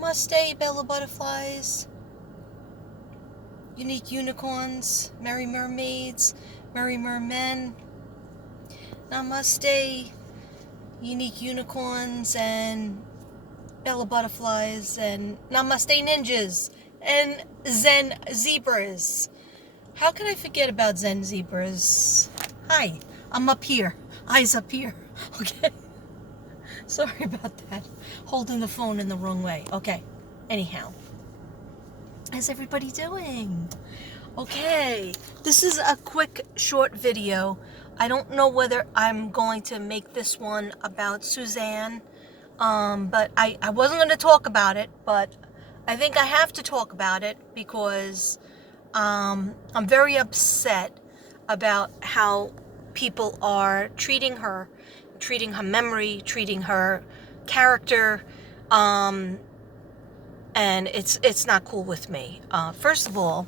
Namaste, Bella Butterflies, Unique Unicorns, Merry Mermaids, Merry Mermen. Namaste, Unique Unicorns and Bella Butterflies, and Namaste Ninjas and Zen Zebras. How can I forget about Zen Zebras? Hi, I'm up here. Eyes up here. Okay. Sorry about that. Holding the phone in the wrong way. Okay. Anyhow. How's everybody doing? Okay. This is a quick, short video. I don't know whether I'm going to make this one about Suzanne. But I wasn't going to talk about it, but I think I have to talk about it because I'm very upset about how people are treating her memory, treating her character, and it's not cool with me. First of all,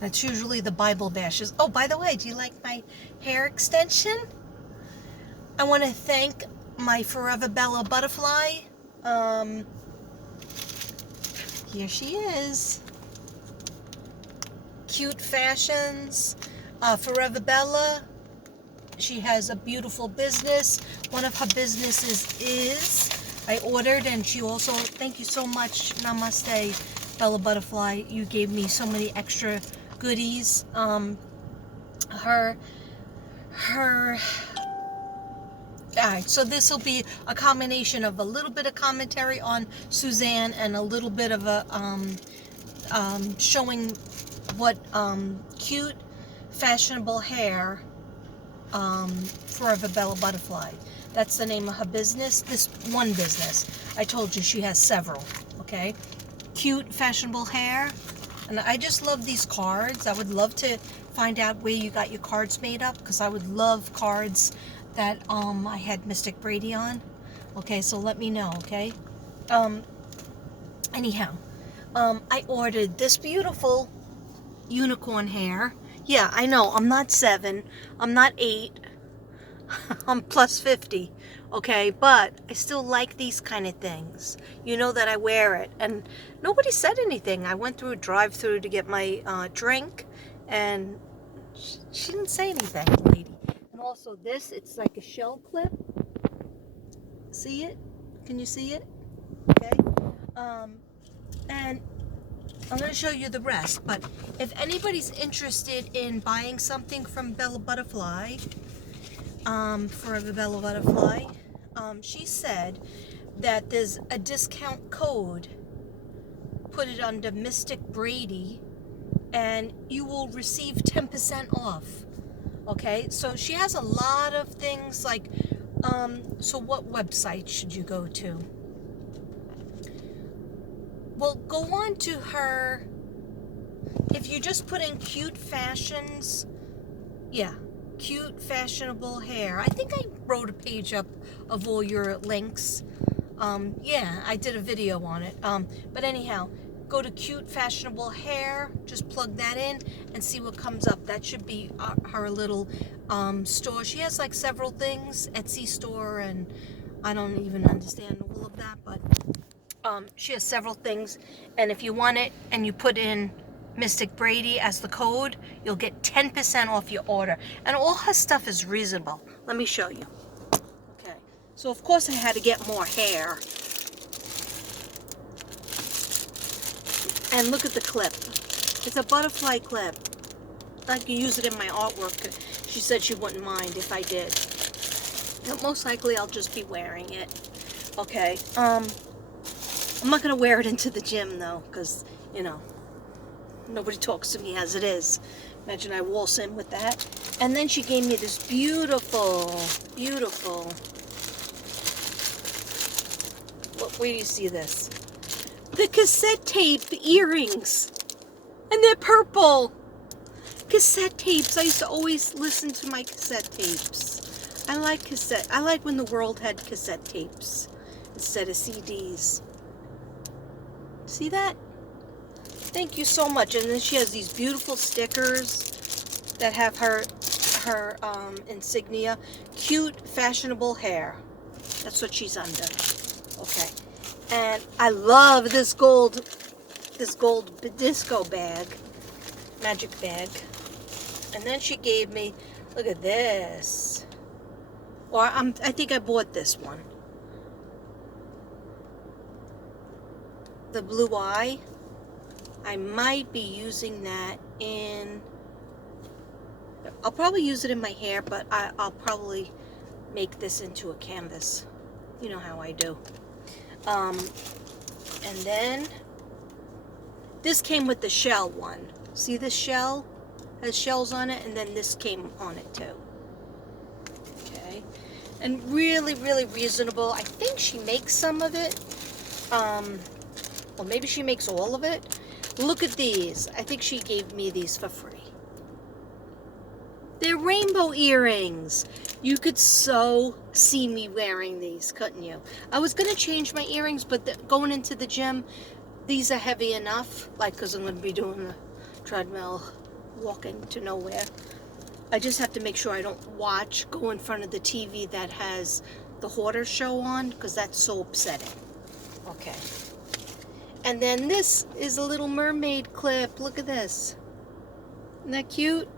that's usually the Biblebashers. Oh, by the way, do you like my hair extension? I want to thank my Forever Bella butterfly. Here she is. Cute Fashions, Forever Bella. She has a beautiful business. One of her businesses is, I ordered, and she also, thank you so much, Namaste, Bella Butterfly. You gave me so many extra goodies. Alright, so this will be a combination of a little bit of commentary on Suzanne and a little bit of a showing what cute, fashionable hair Forever Bella Butterfly. That's the name of her business. This one business. I told you she has several. Okay, cute, fashionable hair, and I just love these cards. I would love to find out where you got your cards made up, because I would love cards that I had Mystic Brady on. Okay, so let me know, okay? Anyhow, I ordered this beautiful unicorn hair. Yeah, I know, I'm not 7, I'm not 8, I'm plus 50, okay? But I still like these kind of things. You know that I wear it, and nobody said anything. I went through a drive-through to get my drink, and she didn't say anything, lady. And also this, it's like a shell clip. See it? Can you see it? Okay. And I'm going to show you the rest. But if anybody's interested in buying something from Bella Butterfly, Forever Bella Butterfly, she said that there's a discount code. Put it under Mystic Brady, and you will receive 10% off. Okay, so she has a lot of things like, so what website should you go to? Well, go on to her, if you just put in cute fashions, yeah, cute fashionable hair. I think I wrote a page up of all your links. Yeah, I did a video on it. But anyhow, go to cute fashionable hair, just plug that in and see what comes up. That should be her little store. She has like several things, Etsy store, and I don't even understand all of that, but she has several things, and if you want it and you put in Mystic Brady as the code, you'll get 10% off your order, and all her stuff is reasonable. Let me show you. Okay, so of course I had to get more hair. And look at the clip. It's a butterfly clip. I can use it in my artwork. She said she wouldn't mind if I did. But most likely I'll just be wearing it. Okay. I'm not going to wear it into the gym though, because, you know, nobody talks to me as it is. Imagine I waltz in with that. And then she gave me this beautiful, beautiful, where do you see this? The cassette tape earrings, and they're purple. Cassette tapes. I used to always listen to my cassette tapes. I like when the world had cassette tapes instead of CDs. See that? Thank you so much. And then she has these beautiful stickers that have her insignia. Cute, fashionable hair. That's what she's under. Okay. And I love this gold disco bag, magic bag. And then she gave me, look at this. Or I think I bought this one. The blue eye. I might be using that in, I'll probably use it in my hair, but I'll probably make this into a canvas. You know how I do. And then this came with the shell one. See this shell? Has shells on it, and then this came on it too. Okay. And really, really reasonable. I think she makes some of it. Well, maybe she makes all of it. Look at these. I think she gave me these for free. They're rainbow earrings. You could so see me wearing these, couldn't you? I was going to change my earrings, but going into the gym, these are heavy enough, like, because I'm going to be doing the treadmill, walking to nowhere. I just have to make sure I don't go in front of the TV that has the Hoarder show on, because that's so upsetting. Okay. And then this is a little mermaid clip. Look at this. Isn't that cute?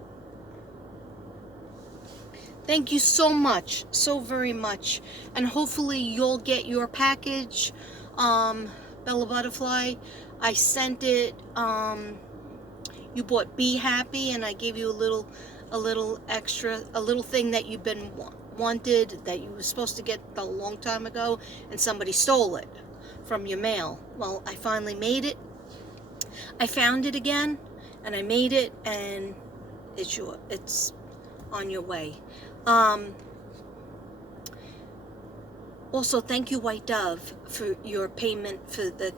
Thank you so much, so very much. And hopefully you'll get your package, Bella Butterfly. I sent it, you bought Be Happy, and I gave you a little extra, a little thing that you've been wanted, that you were supposed to get a long time ago, and somebody stole it from your mail. Well, I finally made it. I found it again, and I made it, and it's on your way. Also, thank you, White Dove, for your payment for the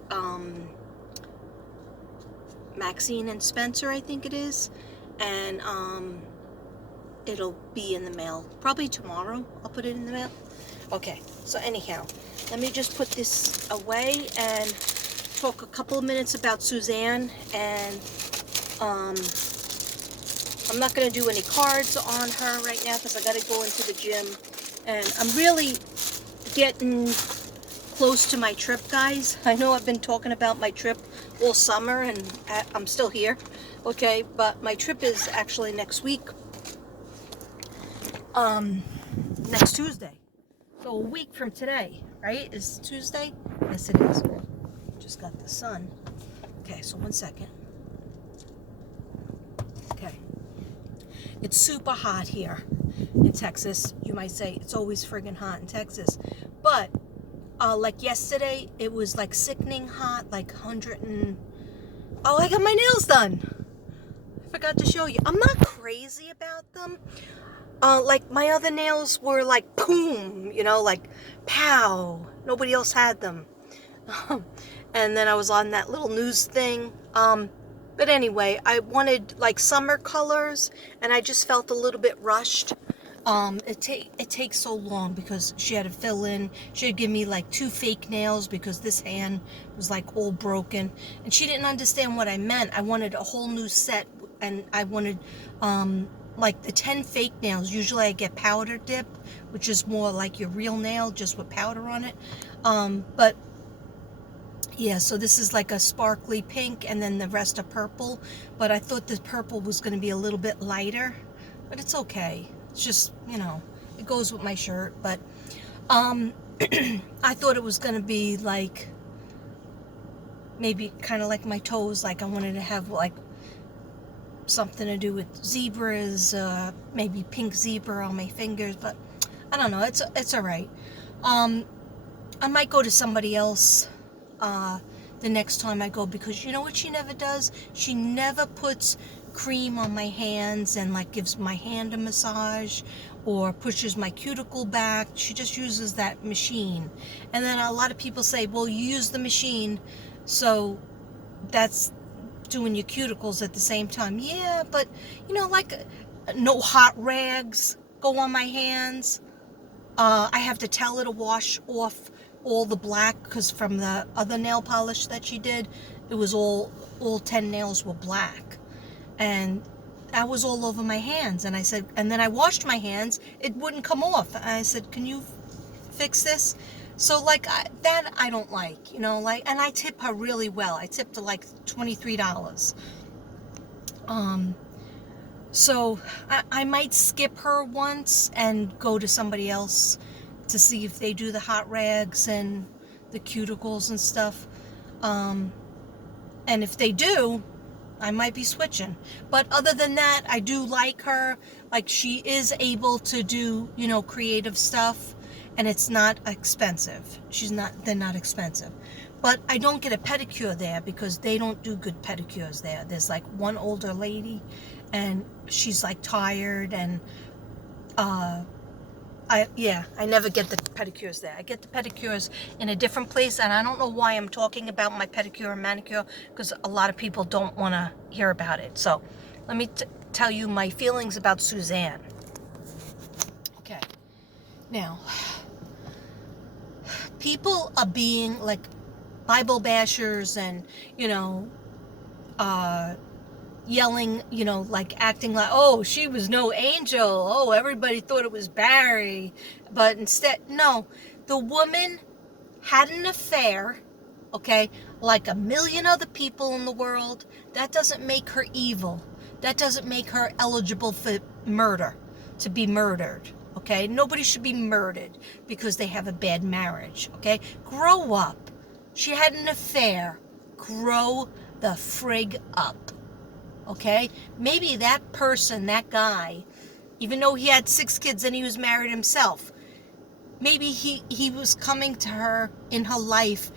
Maxine and Spencer, I think it is, and it'll be in the mail probably tomorrow. I'll put it in the mail. Okay, so anyhow, let me just put this away and talk a couple of minutes about Suzanne. And I'm not going to do any cards on her right now because I got to go into the gym, and I'm really getting close to my trip, guys. I know I've been talking about my trip all summer, and I'm still here, okay, but my trip is actually next week, next Tuesday. So a week from today, right? Is Tuesday? Yes, it is. Just got the sun. Okay, so 1 second. Okay. It's super hot here in Texas. You might say it's always friggin' hot in Texas. But, like yesterday, it was like sickening hot, like 100 and... Oh, I got my nails done. I forgot to show you. I'm not crazy about them. Like my other nails were like boom, you know, like pow. Nobody else had them. And then I was on that little news thing. But anyway, I wanted like summer colors, and I just felt a little bit rushed. It takes so long because she had to fill in. She had given me like 2 fake nails because this hand was like all broken, and she didn't understand what I meant. I wanted a whole new set, and I wanted like the 10 fake nails. Usually I get powder dip, which is more like your real nail, just with powder on it. But yeah, so this is like a sparkly pink, and then the rest are purple. But I thought the purple was going to be a little bit lighter, but it's okay. It's just, you know, it goes with my shirt. But I thought it was going to be like maybe kind of like my toes. Like I wanted to have like something to do with zebras, maybe pink zebra on my fingers. But I don't know. It's all right. I might go to somebody else the next time I go, because you know what she never does? She never puts cream on my hands and like gives my hand a massage or pushes my cuticle back. She just uses that machine. And then a lot of people say, well, you use the machine, so that's doing your cuticles at the same time. Yeah, but you know, like no hot rags go on my hands. I have to tell her to wash off all the black, because from the other nail polish that she did, it was all 10 nails were black, and that was all over my hands. And I said, and then I washed my hands, it wouldn't come off. I said, can you fix this. So like that I don't like, you know, like, and I tip her really well. I tipped her like $23. So I might skip her once and go to somebody else to see if they do the hot rags and the cuticles and stuff. And if they do, I might be switching. But other than that, I do like her. Like, she is able to do, you know, creative stuff, and it's not expensive. They're not expensive. But I don't get a pedicure there because they don't do good pedicures there. There's like one older lady, and she's like tired, and I never get the pedicures there. I get the pedicures in a different place, and I don't know why I'm talking about my pedicure and manicure, because a lot of people don't want to hear about it. So let me tell you my feelings about Suzanne. Okay. Now, people are being like Biblebashers and, you know, yelling, you know, like acting like, oh, she was no angel. Oh, everybody thought it was Barry. But instead, no, the woman had an affair, okay, like a million other people in the world. That doesn't make her evil. That doesn't make her eligible for murder, to be murdered, okay? Nobody should be murdered because they have a bad marriage, okay? Grow up. She had an affair. Grow the frig up. Okay, maybe that person, that guy, even though he had 6 kids and he was married himself, maybe he was coming to her in her life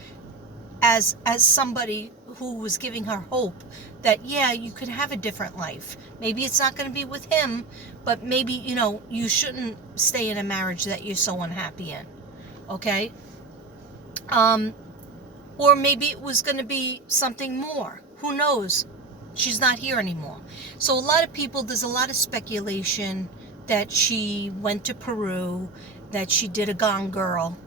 as somebody who was giving her hope that, yeah, you could have a different life. Maybe it's not going to be with him, but maybe, you know, you shouldn't stay in a marriage that you're so unhappy in. Okay? Or maybe it was going to be something more. Who knows? She's not here anymore. So a lot of people, there's a lot of speculation that she went to Peru, that she did a Gone Girl.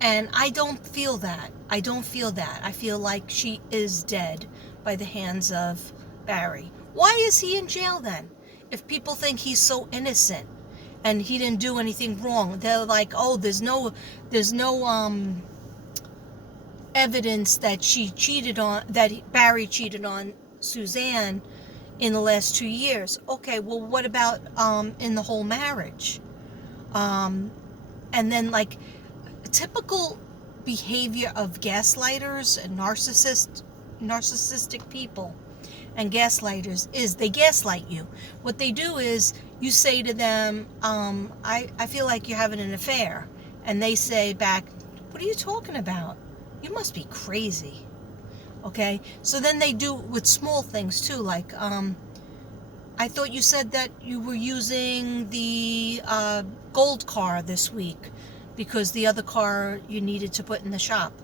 And I don't feel that. I don't feel that. I feel like she is dead by the hands of Barry. Why is he in jail then? If people think he's so innocent and he didn't do anything wrong, they're like, oh, there's no evidence that that Barry cheated on Suzanne in the last 2 years. Okay, well, what about in the whole marriage? And then, like, typical behavior of gaslighters and narcissistic people and gaslighters is they gaslight you. What they do is you say to them, I feel like you're having an affair, and they say back, what are you talking about? You must be crazy. Okay, so then they do with small things too, like, I thought you said that you were using the gold car this week because the other car you needed to put in the shop.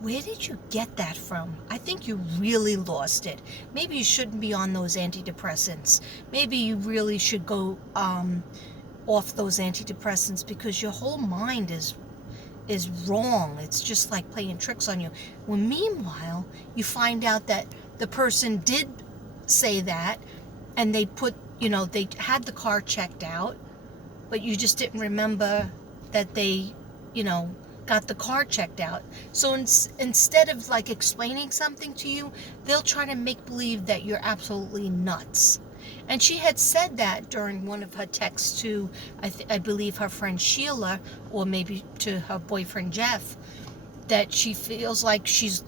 Where did you get that from? I think you really lost it. Maybe you shouldn't be on those antidepressants. Maybe you really should go off those antidepressants because your whole mind is wrong. It's just like playing tricks on you. Well, meanwhile, you find out that the person did say that, and they put, you know, they had the car checked out, but you just didn't remember that they, you know, got the car checked out. So instead of like explaining something to you, they'll try to make believe that you're absolutely nuts. And she had said that during one of her texts to, I believe, her friend Sheila, or maybe to her boyfriend Jeff, that she feels like she's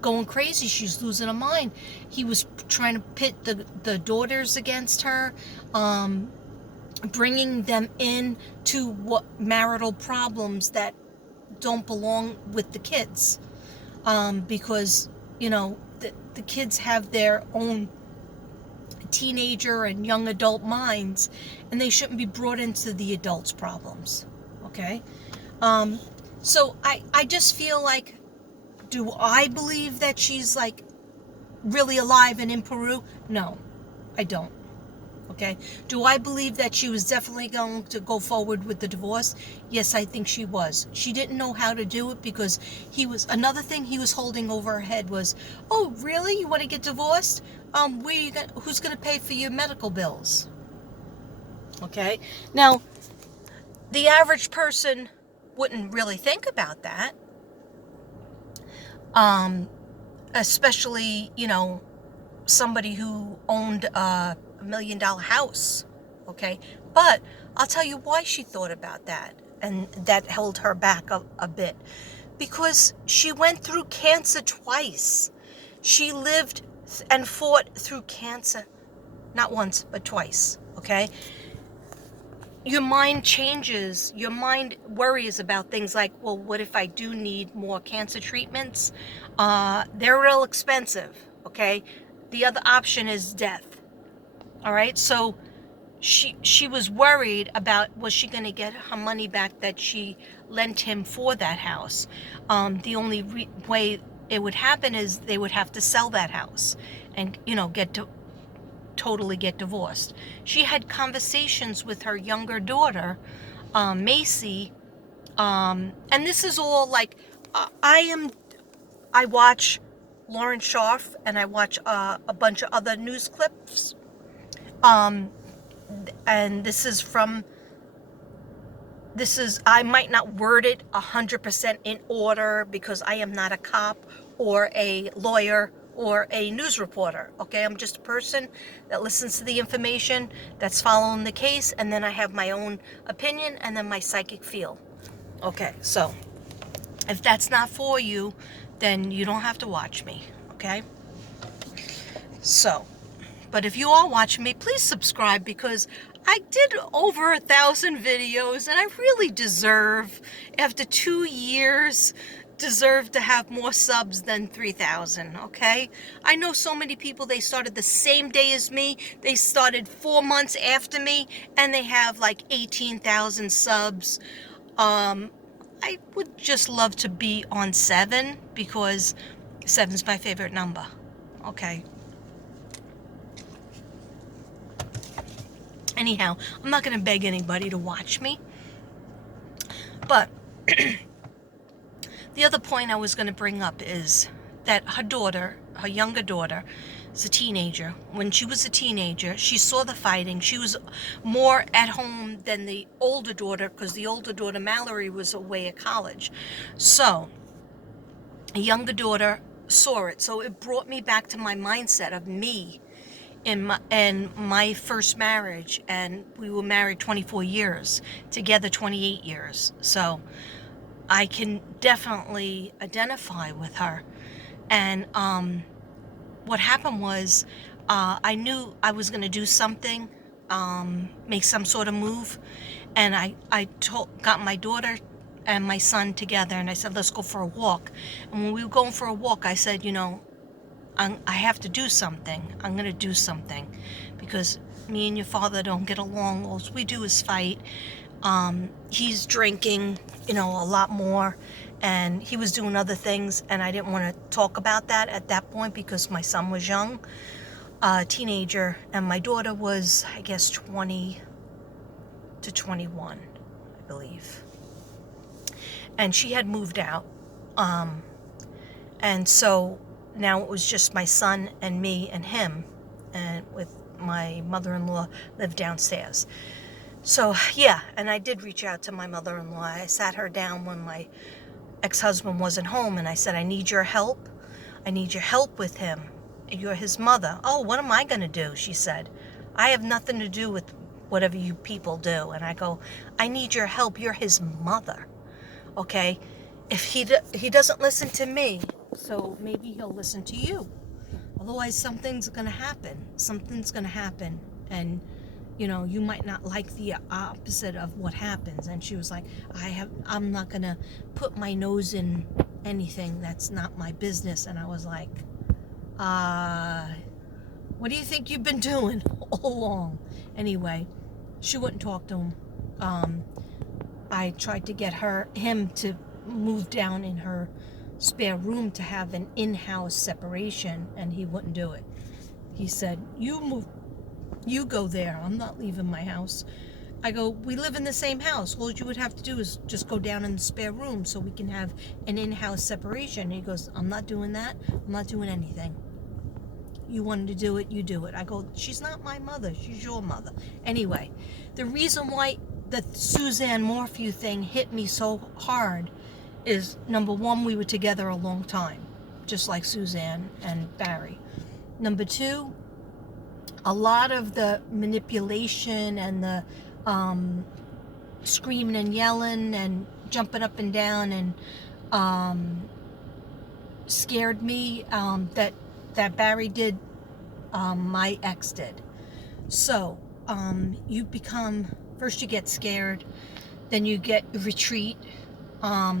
going crazy. She's losing her mind. He was trying to pit the daughters against her, bringing them in to what marital problems that don't belong with the kids, because, you know, the kids have their own teenager and young adult minds, and they shouldn't be brought into the adults' problems. Okay, so I just feel like, do I believe that she's like really alive and in Peru? No, I don't. Okay, do I believe that she was definitely going to go forward with the divorce? Yes, I think she was. She didn't know how to do it because another thing he was holding over her head was, oh, really? You want to get divorced? Who's going to pay for your medical bills? Okay, now, The average person wouldn't really think about that. Especially, somebody who owned a $1 million house. Okay. But I'll tell you why she thought about that. And that held her back a bit. Because she went through cancer twice. She lived and fought through cancer. Not once, but twice. Okay. Your mind changes. Your mind worries about things like, well, what if I do need more cancer treatments? They're real expensive, okay? The other option is death, all right? So she was worried about, was she going to get her money back that she lent him for that house? The only way it would happen is they would have to sell that house and, totally get divorced. She had conversations with her younger daughter, Macy, and this is all like, I watch Lauren Schaff and I watch a bunch of other news clips, and this is, I might not word it 100% in order because I am not a cop or a lawyer or a news reporter, okay? I'm just a person that listens to the information, that's following the case, and then I have my own opinion and then my psychic feel. Okay, so if that's not for you, then you don't have to watch me, okay? So, but if you are watching me, please subscribe because I did over 1,000 videos and I really deserve, after 2 years, deserve to have more subs than 3,000, okay? I know so many people, they started the same day as me, they started 4 months after me, and they have like 18,000 subs. I would just love to be on 7 because 7's my favorite number, okay? Anyhow, I'm not going to beg anybody to watch me. But the other point I was going to bring up is that her daughter, her younger daughter, is a teenager. When she was a teenager, she saw the fighting. She was more at home than the older daughter because the older daughter, Mallory, was away at college. So, a younger daughter saw it. So it brought me back to my mindset of me in my first marriage, and we were married 24 years, together 28 years. So I can definitely identify with her. And what happened was, I knew I was going to do something, make some sort of move, and I got my daughter and my son together, and I said, let's go for a walk. And when we were going for a walk, I said, I have to do something. I'm going to do something because me and your father don't get along. All we do is fight. He's drinking, a lot more, and he was doing other things, and I didn't want to talk about that at that point because my son was young, teenager, and my daughter was, I guess, 20 to 21, I believe. And she had moved out. And so now it was just my son and me and him, and with my mother-in-law lived downstairs. So yeah, and I did reach out to my mother-in-law. I sat her down when my ex-husband wasn't home, and I said, I need your help. I need your help with him. You're his mother. Oh, what am I going to do? She said, I have nothing to do with whatever you people do. And I go, I need your help. You're his mother. Okay? If he doesn't listen to me, so maybe he'll listen to you. Otherwise, something's going to happen. Something's going to happen. And, you might not like the opposite of what happens. And she was like, I'm not going to put my nose in anything that's not my business. And I was like, what do you think you've been doing all along? Anyway, she wouldn't talk to him. I tried to get him to move down in her spare room to have an in-house separation, and he wouldn't do it. He said, you go there. I'm not leaving my house. I go, we live in the same house. All you would have to do is just go down in the spare room so we can have an in-house separation. And he goes, I'm not doing that. I'm not doing anything. You wanted to do it, you do it. I go, she's not my mother. She's your mother. Anyway, the reason why the Suzanne MORPHEW thing hit me so hard is, number one, we were together a long time, just like Suzanne and Barry. Number two, a lot of the manipulation and the screaming and yelling and jumping up and down and scared me, that Barry did, my ex did. So you become, first you get scared, then you get retreat. I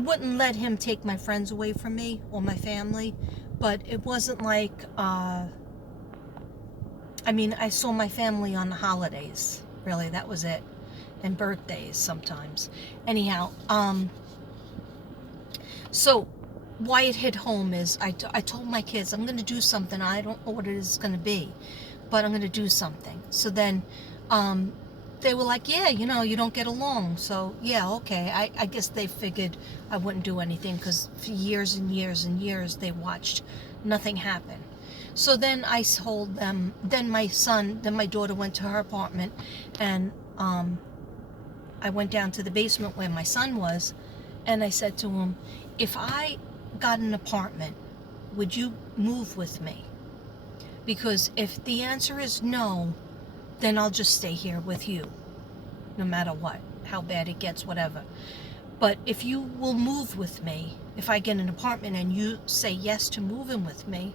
wouldn't let him take my friends away from me or my family, but it wasn't like, I mean, I saw my family on the holidays, really, that was it, and birthdays sometimes. Anyhow, so why it hit home is I told my kids, I'm going to do something. I don't know what it is going to be, but I'm going to do something. So then they were like, yeah, you know, you don't get along. So, yeah, okay. I guess they figured I wouldn't do anything because for years and years and years they watched nothing happen. So then I told them, then my daughter went to her apartment, and I went down to the basement where my son was, and I said to him, if I got an apartment, would you move with me? Because if the answer is no, then I'll just stay here with you, no matter what, how bad it gets, whatever. But if you will move with me, if I get an apartment and you say yes to moving with me,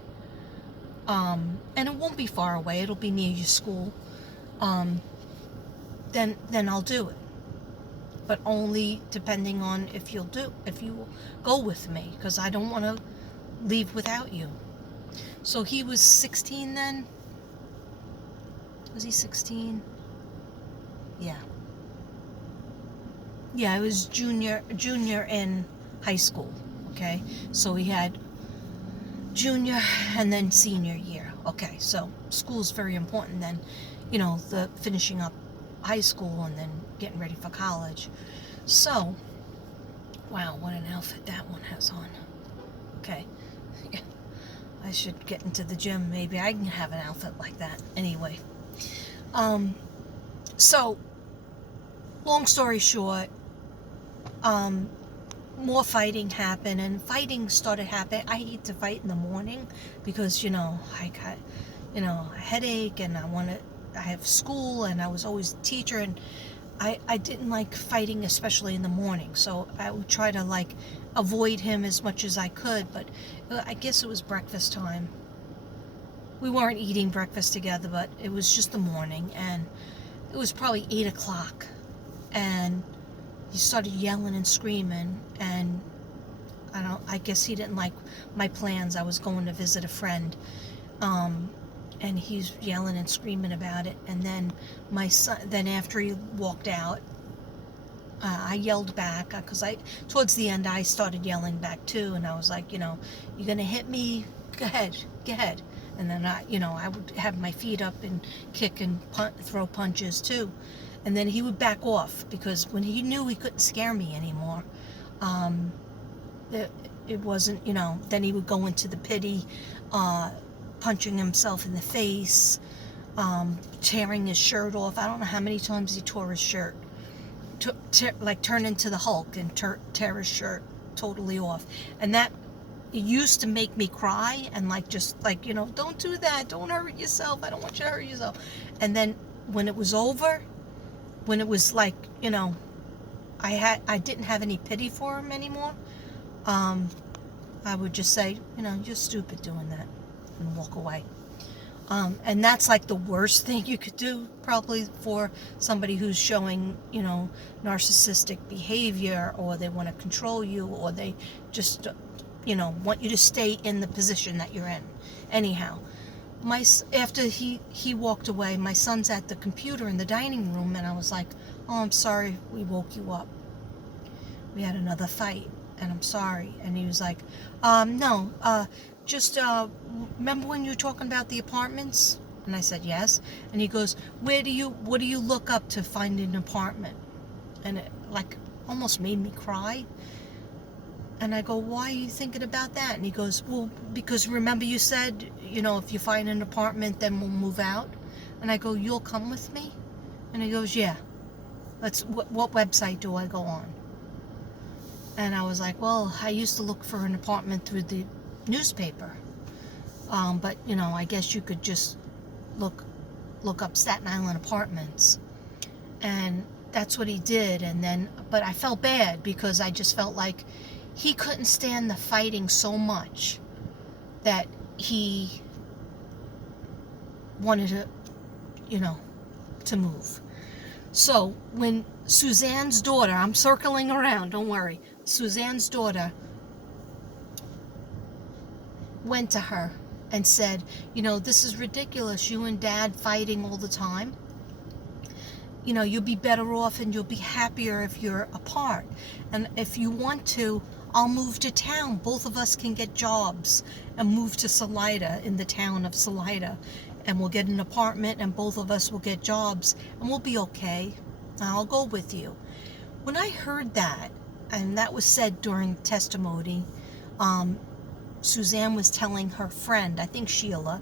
and it won't be far away, it'll be near your school, then I'll do it. But only depending on if you go with me, because I don't want to leave without you. So he was 16 then. Was he 16? Yeah. Yeah, I was junior in high school. Okay, so he had junior and then senior year. Okay, so school's very important then. You know, the finishing up high school and then getting ready for college. So, wow, what an outfit that one has on. Okay. I should get into the gym. Maybe I can have an outfit like that. Anyway. So, long story short, more fighting happened, and fighting started happening. I hate to fight in the morning because, you know, I got, you know, a headache, and I have school, and I was always a teacher, and I didn't like fighting, especially in the morning. So I would try to like avoid him as much as I could, but I guess it was breakfast time. We weren't eating breakfast together, but it was just the morning, and it was probably 8 o'clock, and he started yelling and screaming, and I guess he didn't like my plans. I was going to visit a friend, and he's yelling and screaming about it. And then my son, then after he walked out, I yelled back, because towards the end I started yelling back too, and I was like, you know, you're gonna hit me, go ahead. And then I would have my feet up and kick and throw punches too. And then he would back off, because when he knew he couldn't scare me anymore, it wasn't, you know, then he would go into the pity, punching himself in the face, tearing his shirt off. I don't know how many times he tore his shirt, like turn into the Hulk and tear his shirt totally off. And that, it used to make me cry, and just like, you know, don't do that, don't hurt yourself, I don't want you to hurt yourself. And then when it was over, when it was like, you know, I didn't have any pity for him anymore, I would just say, you know, you're stupid doing that, and walk away. And that's like the worst thing you could do, probably, for somebody who's showing, you know, narcissistic behavior, or they want to control you, or they just, you know, want you to stay in the position that you're in. Anyhow, after he walked away, my son's at the computer in the dining room, and I was like, oh, I'm sorry we woke you up. We had another fight, and I'm sorry. And he was like, no, just remember when you were talking about the apartments? And I said, yes. And he goes, what do you look up to find an apartment? And it like almost made me cry. And I go, why are you thinking about that? And he goes, well, because remember you said, you know, if you find an apartment, then we'll move out. And I go, you'll come with me? And he goes, yeah. What website do I go on? And I was like, well, I used to look for an apartment through the newspaper. But, I guess you could just look up Staten Island apartments. And that's what he did. But I felt bad because I just felt like he couldn't stand the fighting so much that he wanted to move. So when Suzanne's daughter, I'm circling around, don't worry, Suzanne's daughter went to her and said, this is ridiculous, you and Dad fighting all the time. You'll be better off and you'll be happier if you're apart. And if you want to, I'll move to town. Both of us can get jobs and move to Salida, in the town of Salida. And we'll get an apartment and both of us will get jobs and we'll be okay. I'll go with you. When I heard that, and that was said during testimony, Suzanne was telling her friend, I think Sheila,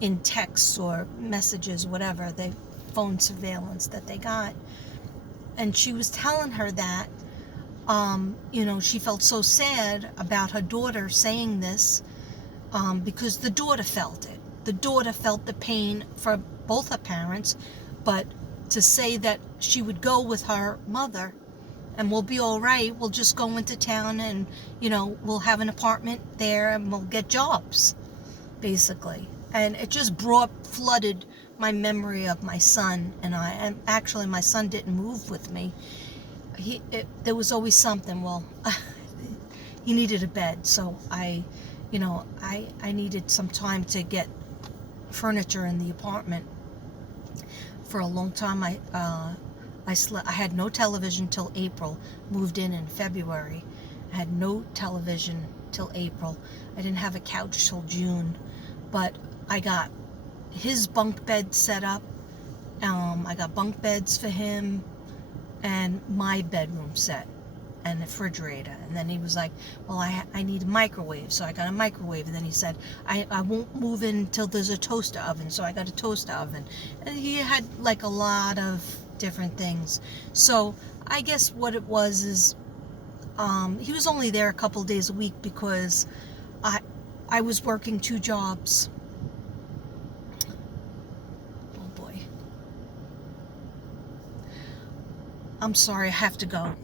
in texts or messages, whatever, the phone surveillance that they got, and she was telling her that, she felt so sad about her daughter saying this, because the daughter felt it. The daughter felt the pain for both her parents, but to say that she would go with her mother and we'll be all right, we'll just go into town and, we'll have an apartment there and we'll get jobs, basically. And it just flooded my memory of my son and I. And actually, my son didn't move with me. There was always something. Well, he needed a bed, so I needed some time to get furniture in the apartment. For a long time, I had no television till April. Moved in February. I had no television till April. I didn't have a couch till June, but I got his bunk bed set up. I got bunk beds for him and my bedroom set and a refrigerator. And then he was like, well, I need a microwave, so I got a microwave. And then he said, I won't move in until there's a toaster oven, so I got a toaster oven. And he had like a lot of different things. So I guess what it was is, he was only there a couple days a week because I was working 2 jobs. Oh boy. I'm sorry, I have to go.